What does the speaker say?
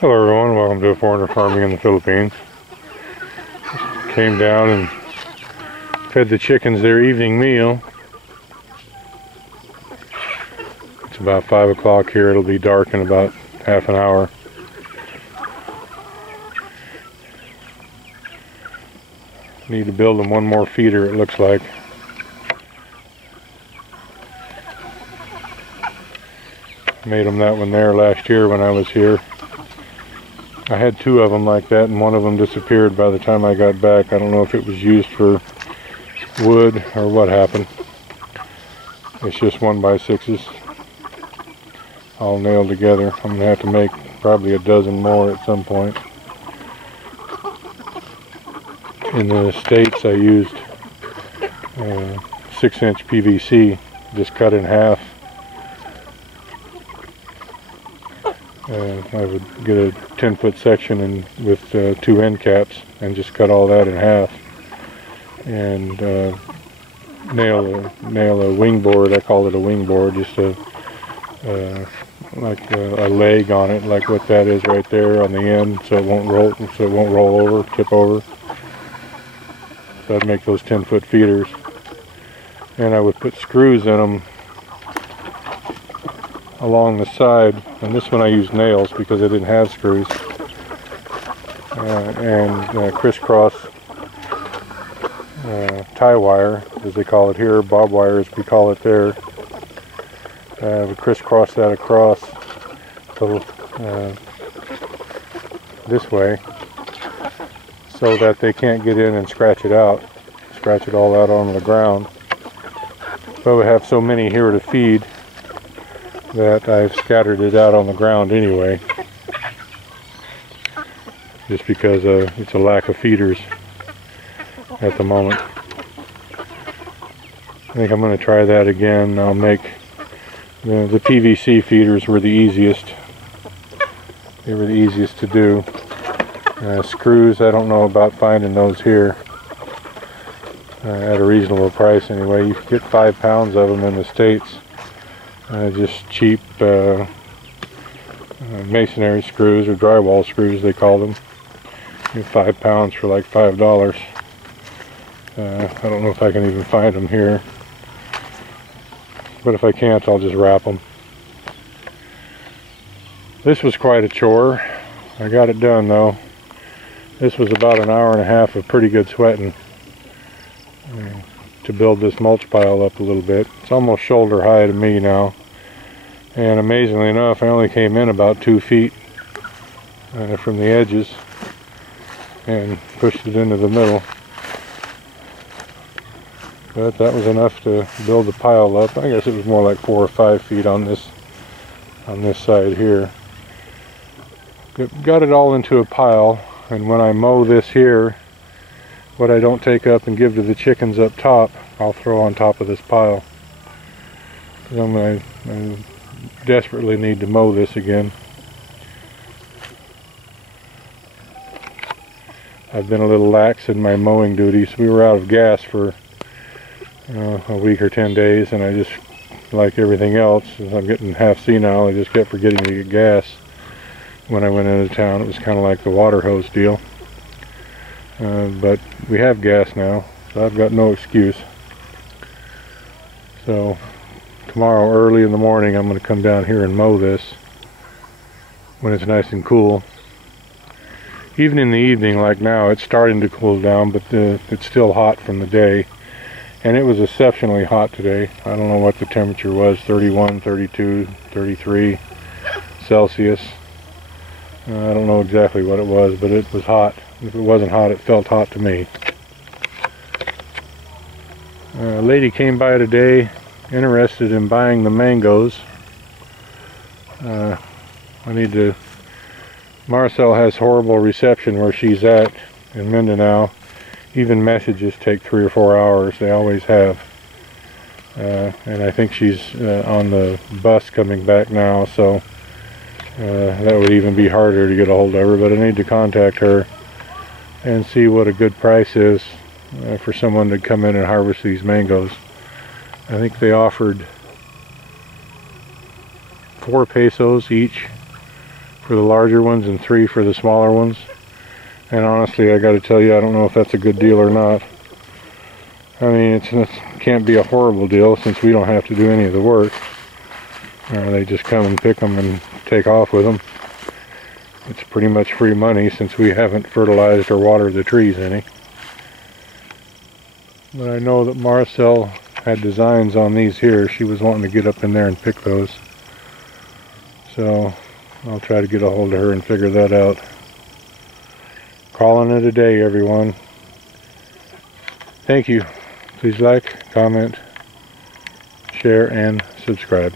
Hello everyone, welcome to Foreigner Farming in the Philippines. Came down and fed the chickens their evening meal. It's about 5 o'clock here. It'll be dark in about half an hour. Need to build them one more feeder, it looks like. Made them that one there last year when I was here. I had 2 of them like that, and one of them disappeared by the time I got back. I don't know if it was used for wood or what happened. It's just 1x6s all nailed together. I'm gonna have to make probably a dozen more at some point. In the States I used 6-inch PVC, just cut in half. I would get a 10-foot section and with 2 end caps and just cut all that in half and nail a wing board. I call it a wing board, just like a leg on it, like what that is right there on the end, so it won't roll over, tip over. So I'd make those 10-foot feeders, and I would put screws in them along the side, and this one I used nails because I didn't have screws, and crisscross tie wire, as they call it here, bob wire as we call it there. We crisscross that across this way so that they can't get in and scratch it all out on the ground. But we have so many here to feed that I've scattered it out on the ground anyway, just because it's a lack of feeders at the moment. I think I'm going to try that again. I'll make the PVC feeders were the easiest. They were the easiest to do. Screws, I don't know about finding those here at a reasonable price anyway. You can get 5 pounds of them in the States. Just cheap masonry screws, or drywall screws they call them. You get 5 pounds for like $5. I don't know if I can even find them here, but if I can't, I'll just wrap them. This was quite a chore. I got it done though. This was about an hour and a half of pretty good sweating to build this mulch pile up a little bit. It's almost shoulder high to me now, and amazingly enough I only came in about 2 feet from the edges and pushed it into the middle, but that was enough to build the pile up. I guess it was more like 4 or 5 feet on this side here. Got it all into a pile, and when I mow this here, what I don't take up and give to the chickens up top, I'll throw on top of this pile. I desperately need to mow this again. I've been a little lax in my mowing duties. We were out of gas for a week or 10 days, and I just, like everything else, as I'm getting half senile, I just kept forgetting to get gas when I went into town. It was kind of like the water hose deal. But we have gas now, so I've got no excuse. So tomorrow early in the morning I'm going to come down here and mow this when it's nice and cool. Even in the evening, like now, it's starting to cool down, but it's still hot from the day, and it was exceptionally hot today. I don't know what the temperature was, 31, 32, 33 Celsius. I don't know exactly what it was, but it was hot. If it wasn't hot, it felt hot to me. A lady came by today interested in buying the mangoes. Marcel has horrible reception where she's at in Mindanao. Even messages take 3 or 4 hours. They always have. And I think she's on the bus coming back now, so that would even be harder to get a hold of her. But I need to contact her and see what a good price is for someone to come in and harvest these mangoes. I think they offered 4 pesos each for the larger ones and 3 for the smaller ones. And honestly, I got to tell you, I don't know if that's a good deal or not. I mean, it can't be a horrible deal since we don't have to do any of the work. They just come and pick them and take off with them. It's pretty much free money since we haven't fertilized or watered the trees any. But I know that Marcel had designs on these here. She was wanting to get up in there and pick those. So I'll try to get a hold of her and figure that out. Calling it a day, everyone. Thank you. Please like, comment, share, and subscribe.